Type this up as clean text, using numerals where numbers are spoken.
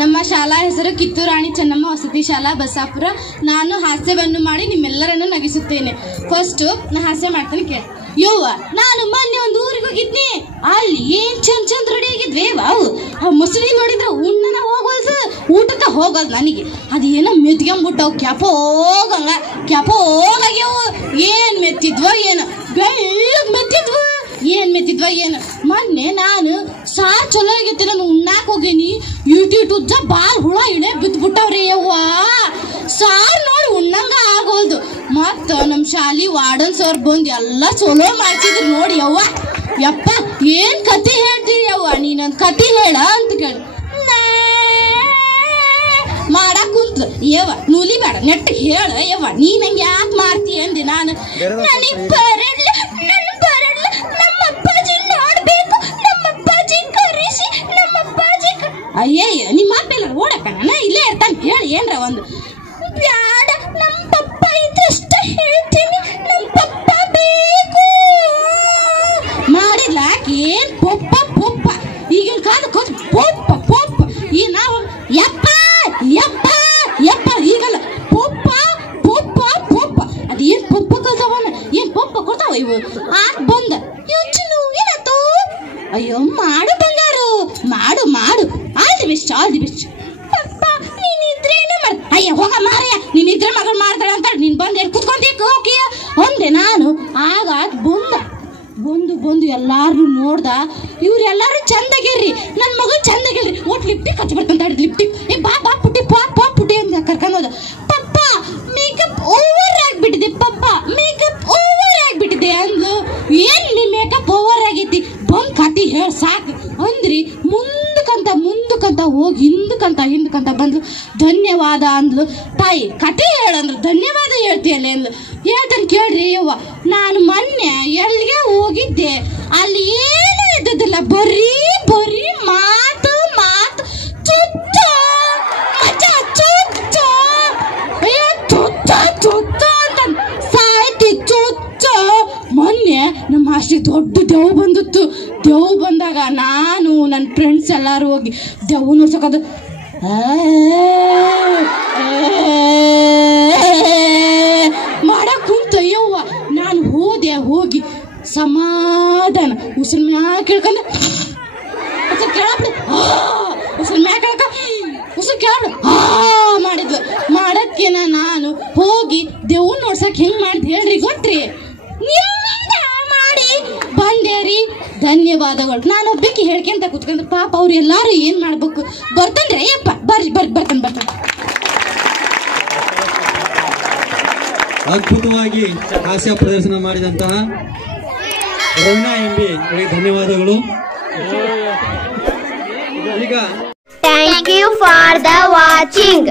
ನಮ್ಮ ಶಾಲಾ ಹೆಸರು ಕಿತ್ತೂರು ರಾಣಿ ಚೆನ್ನಮ್ಮ ವಸತಿ ಶಾಲಾ ಬಸಾಪುರ. ನಾನು ಹಾಸ್ಯವನ್ನು ಮಾಡಿ ನಿಮ್ಮೆಲ್ಲರನ್ನು ನಗಿಸುತ್ತೇನೆ. ಫಸ್ಟ್ ನಾ ಹಾಸ್ಯ ಮಾಡ್ತೇನೆ ಕೇಳಿ. ಯವ್ವ, ನಾನು ಮೊನ್ನೆ ಒಂದು ಊರಿಗೆ ಹೋಗಿದ್ನಿ. ಅಲ್ಲಿ ಏನ್ ಚಂದ ಚಂದ ರೆಡಿ ಆಗಿದ್ವಿ. ವಾವು, ಆ ಮೊಸಳಿ ನೋಡಿದ್ರೆ ಉಣ್ಣನ ಹೋಗೋದು, ಊಟಕ್ಕೆ ಹೋಗೋದು. ನನಗೆ ಅದೇನೋ ಮೆತ್ಕೊಂಬಿಟ್ಟವು, ಕ್ಯಾಪೋ ಹೋಗಾಗ್ಯವು. ಏನ್ ಮೆತ್ತಿದ್ವ ಏನು, ಬೆಳ್ಳಗ್ ಮೆತ್ತಿದ್ವ. ಏನ್ ಮೆತ್ತಿದ್ವ ಏನು. ಮೊನ್ನೆ ನಾನು ಸಾರ್ ಚಲೋ ಆಗೈತಿ ನಾನು ಉಣ್ಣಾಕ್ ಹೋಗೀನಿ. ಇಟ್ಟು ಉಜ್ಜ ಬಾಲ್ ಹುಳ ಇಳೆ ಬಿದ್ಬಿಟ್ಟವ್ರಿ. ಯವ್ವ, ಸಾರ್ ನೋಡಿ ಉಣ್ಣಂಗ ಆಗೋದು. ಮತ್ತ ನಮ್ ಶಾಲಿ ವಾರ್ಡನ್ ಸರ್ ಬಂದ್ ಎಲ್ಲ ಚಲೋ ಮಾಡ್ಸಿದ್ರು ನೋಡಿ. ಯವ್ವ ಯಪ್ಪ, ಏನ್ ಕತಿ ಹೇಳ್ತೀರಿ ಯವ್ವ, ನೀನೊಂದ್ ಕತಿ ಹೇಳ ಅಂತ ಕೇಳಿ ಮಾಡಕ್ ಕುಂತ. ಯವ್ವ ನೂಲಿ ಬೇಡ, ನೆಟ್ಟ ಹೇಳ ಯವ್ವ, ನೀನ್ ಹಂಗ ಯಾಕೆ ಮಾಡ್ತೀಯ ಅಂದೆ ನಾನು. ನನಗ್ ಬರಲ್ಲ, ನಮ್ಮ ಅಪ್ಪಾಜಿ ನೋಡ್ಬೇಕು, ನಮ್ಮ ಅಪ್ಪಾಜಿ ಕರೆಸಿ, ನಮ್ಮ ಅಪ್ಪಾಜಿ. ಅಯ್ಯಯ್ಯ, ನಿಮ್ಮ ಅಪ್ಪ ಇಲ್ಲ ಓಡಕ್ಕ, ನಾನು ಇಲ್ಲೇ ಇರ್ತಾನೆ. ಹೇಳಿ ಏನ್ರ ಒಂದು. ಬ್ಯಾಡ, ನಮ್ಮ ಪಪ್ಪ ಇದ್ರಷ್ಟ ಹೇಳ್ತೀನಿ, ನಮ್ಮ ಪಪ್ಪ ಬೇಕು ಮಾಡಿದ್ಲಾಕಿ. ಏನ್ ಪೊಪ್ಪ ಈಗಿನ ಕಾಲ ಪೊಪ್ಪ ಈ ನಾವು ಯಪ್ಪ ಯಪ್ಪ ಯಪ್ಪ ಈಗಲ್ಲ ಪೊಪ್ಪ ಅದೇನ್ ಪೊಪ್ಪ ಕಲ್ತಾವನ, ಏನ್ ಪೊಪ್ಪ ಕೊಡ್ತಾವ ಇವು. ಆಕ್ ಬಂದ ಯೋಚನು ಏನಾಯ್ತು. ಅಯ್ಯೋ ಮಾಡು ಬಂಗಾರು, ಮಾಡು ಆಲ್ ದಿ ಬೆಸ್ಟ್. ಪಪ್ಪ ನೀನಿದ್ರೇನು ಮಾಡ. ಅಯ್ಯ ಹೋಗ ಮಾರಯ್ಯ, ನೀನಿದ್ರೆ ಮಗಳು ಮಾಡ್ತಾಳೆ ಅಂತ ನೀನ್ ಬಂದು ಎಲ್ಲಿ ಕುತ್ಕೊಂಡಿ ಹೋಗಿಯ ಒಂದೆ ನಾನು. ಆಗ ಬಂದು ಎಲ್ಲಾರು ನೋಡ್ದ. ಇವ್ರೆಲ್ಲಾರು ಚಂದಾಗಿರ್ರಿ, ನನ್ ಮಗಳು ಚಂದಾಗಿರ್ರಿ. ಒಟ್ ಲಿಪ್ಟಿಕ್ ಹಚ್ಚಿ ಬರ್ತಂತ ಲಿಪ್ಟಿಕ್. ಏ ಬಾ ಪುಟ್ಟಿ ಪುಟ್ಟಿ ಅಂತ ಕರ್ಕೊಂಡು ಹೋದ. ಪಪ್ಪ ಮೇಕಪ್ ಓವರ್ ಆಗ್ಬಿಟ್ಟಿದೆ, ಪಪ್ಪ ಮೇಕಪ್ ಓವರ್ ಆಗ್ಬಿಟ್ಟಿದೆ ಅಂದ್ಲು. ಏನ್ ನೀ ಮೇಕಪ್ ಓವರ್ ಆಗೈತಿ, ಬಂದ್ ಕತಿ ಹೇಳ ಸಾಕು ಅಂದ್ರಿ. ಮುಂದಕ್ಕಂತ ಹೋಗಿ ಹಿಂದಕ್ಕಂತ ಬಂದ್ಲು. ಧನ್ಯವಾದ ಅಂದ್ಲು. ತಾಯಿ ಕತೆ ಹೇಳಂದ್ರು, ಧನ್ಯವಾದ ಹೇಳ್ತೀಯಲ್ಲ ಅಂದ್ಲು. ಹೇಳ್ತಾನೆ ಕೇಳ್ರಿ ಯವ್ವ, ನಾನು ಮೊನ್ನೆ ಎಲ್ಲಿಗೆ ಹೋಗಿದ್ದೆ, ಅಲ್ಲಿ ಏನೂ ಇದ್ದದಿಲ್ಲ, ಬರೀ ಮಾತು ಚುಚ್ಚ ಅಂತ ಸಾಯ್ತಿ ಚುಚ್ಚ. ಮೊನ್ನೆ ನಮ್ಮ ಅಷ್ಟೇ ದೊಡ್ಡ ದೆವ್ ಬಂದಿತ್ತು. ದೆವ್ ಬಂದಾಗ ನಾನು ನನ್ನ ಫ್ರೆಂಡ್ಸ್ ಎಲ್ಲಾರು ಹೋಗಿ ದೆವ್ ನೋಡ್ಸೋಕದು ಮಾಡಕ್ ಕುಂತ. ಯವ್ವ ನಾನು ಹೋಗಿ ಸಮಾಧಾನ ಉಸಿರು ಮ್ಯಾಗ ಕೇಳ್ಕೊಂಡ, ಉಸಿರು ಮ್ಯಾಗ ಉಸಿರು ಕೇಳ ಮಾಡಿದ್ಲು. ಮಾಡಕ್ಕೇನ ನಾನು ಹೋಗಿ ದೇವ್ನ ನೋಡ್ಸಕ್ ಹೆಂಗ್ ಮಾಡಿದ್ ಹೇಳ್ರಿ ಗೊತ್ತ್ರಿ. ಮಾಡಿ ಬಂದೇರಿ, ಧನ್ಯವಾದಗಳು. ನಾನು ಒಬ್ಬಕ್ಕೆ ಹೇಳ್ಕೊಂತ ಕುತ್ಕೊಂಡ್ರೆ ಪಾಪ ಅವ್ರು ಎಲ್ಲಾರು ಏನ್ ಮಾಡ್ಬೇಕು. ಬರ್ತಂದ್ರೆ ಅಯ್ಯಪ್ಪ ಬರ್ತಾನೆ. ಅದ್ಭುತವಾಗಿ ಹಾಸ್ಯ ಪ್ರದರ್ಶನ ಮಾಡಿದಂತಹ ರವೀನಾ ಎಂಬಿ ಅವರಿಗೆ ಧನ್ಯವಾದಗಳು. ಈಗ thank you for the watching.